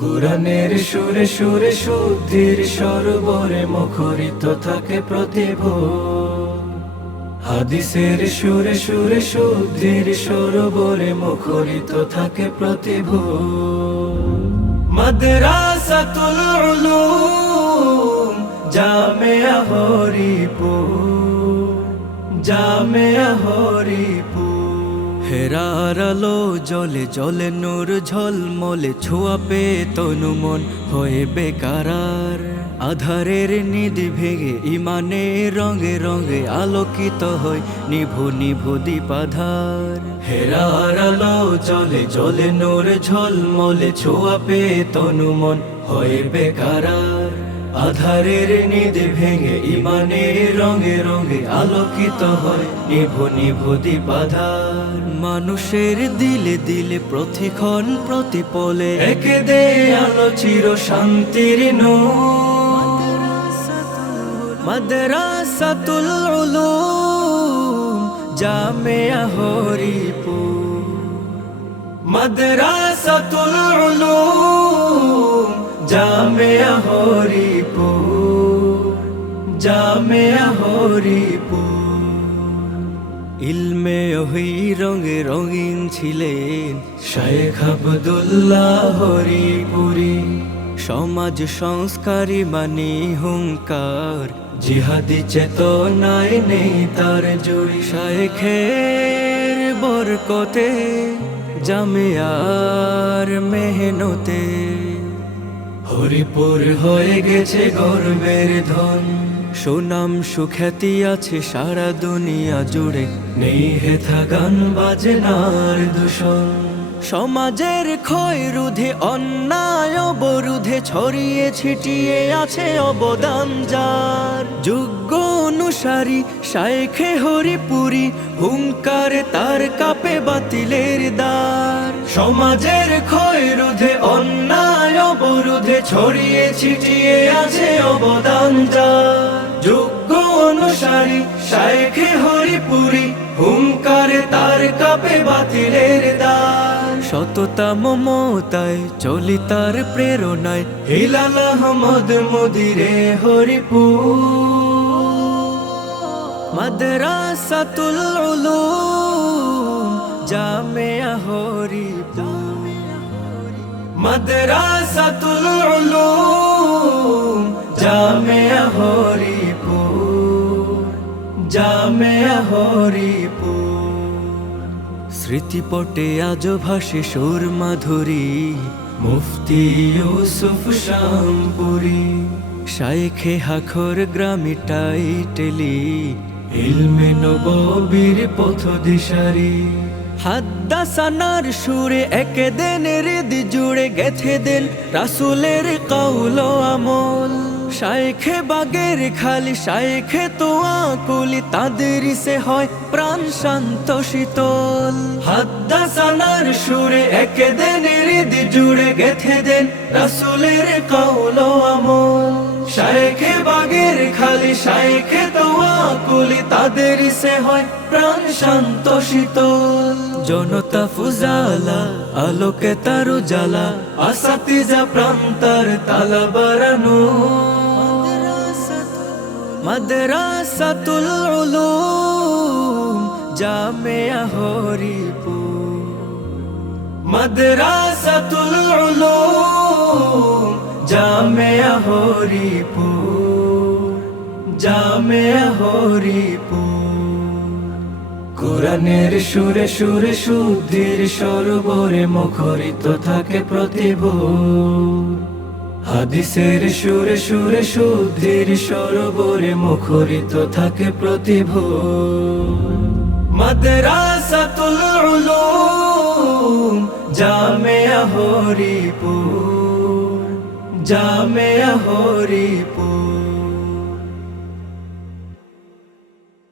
কুরআনের সুরে সুরে শুদ্ধির সরোবরে মুখরিত থাকে প্রতিভোর। হাদিসের সুরে সুরে শুদ্ধির সরোবরে মুখরিত থাকে প্রতিভোর। মাদ্রাসাতুল উলুম জামিয়া হরিপুর, জামিয়া হরিপুর। হেরার আলো জলে জলে নূর ঝলমলে ছোঁয়া পে তনু মন হয়ে বেকারার। আধারের নিধি ভেঙে ইমানে রঙে রঙে আলোকিত হয় নিভু নিভু দীপাধার। হেরার আলো জলে জলে নূর ঝলমলে ছোঁয়া পে তনু মন হয়ে বেকারার। আধারের নিধি ভেঙে ইমানে রঙে রঙে আলোকিত হয় নিভু নিভু দীপাধার। মানুষের দিলে দিলে প্রতিক্ষণ প্রতিপলে একে দে আলো চির শান্তির নূর। মাদ্রাসাতুল উলুম জামিয়া হরিপুর, মাদ্রাসাতুল উলুম জামিয়া হরিপুর, জামিয়া হরিপুর। ইলমে ওহি রঙে রঙিন ছিলেন শায়েখ আব্দুল্লাহ হরিপুরি। সমাজ সংস্কারী মানি হুঙ্কার, জিহাদি চেতনায় নেই তার জুড়ি। শায়েখের বরকতে জামিয়ার মেহনতে হরিপুর হয়ে গেছে গর্বের ধন। সুনাম সুখ্যাতি আছে সারা দুনিয়া জুড়ে, নেই হেথা গান বাজনার দূষণ। সমাজের ক্ষয় রোধে অন্যায় অবরোধে ছড়িয়ে ছিটিয়ে আছে অবদান যার। যোগ্য অনুসারী শায়েখে হরিপুরি, হুঙ্কারে তার কাপে বাতিলের দ্বার। সমাজের ক্ষয় রোধে অন্যায় অবরোধে ছড়িয়ে ছিটিয়ে আছে অবদান যার। যোগ্য অনুসারী শায়েখে হরিপুরি, হুঙ্কারে তার কাপে বাতিলের দ্বার। সততা মমতায় চলি তার প্রেরণায় হিলাল আহমদ মুদিরে হরিপুর। মাদ্রাসাতুল উলুম জামিয়া হরিপুর, মাদ্রাসাতুল উলুম জামিয়া হরিপুর, জামিয়া হরিপুর। স্মৃতিপটে আজ ভাসে সুর মাধুরী মুফতি ইউসুফ শামপুরি। শায়েখে হাখর গ্রামে টাইটেলি ইলমে নববীর পথ দিশারি। হাদ্দাসানার সুরে একে দেন হৃদি জুড়ে গেথে দেন রাসূলের কওল আমল। শায়েখে বাগের খালি শায়েখে তোয়া কুলি, তাদের সে হয় প্রাণ শান্ত শীতল। হাদ্দাসানার সুরে একে দেন হৃদি জুড়ে গেথে দেন রাসূলের কওল আমল। শায়েখে বাগের খালি শায়েখে তোয়া কুলি, তাদের সে হয় প্রাণ শান্ত শীতল। জনতা ফুজালা আলোকে তার উজালা, আসাতিজা প্রান্তার তালা বাড়ানো। মাদ্রাসাতুল উলুম জামিয়া হরিপুর, মাদ্রাসাতুল উলুম জামিয়া হরিপুর, জামিয়া হরিপুর। কুরআনের সুরে সুরে শুদ্ধির সরোবরে মুখরিত থাকে প্রতিভোর। হাদিসের সুরে সুরে শুদ্ধির সরোবরে মুখরিত থাকে প্রতিভোর। মাদ্রাসাতুল উলুম জামিয়া হরিপুর, জামিয়া হরিপুর।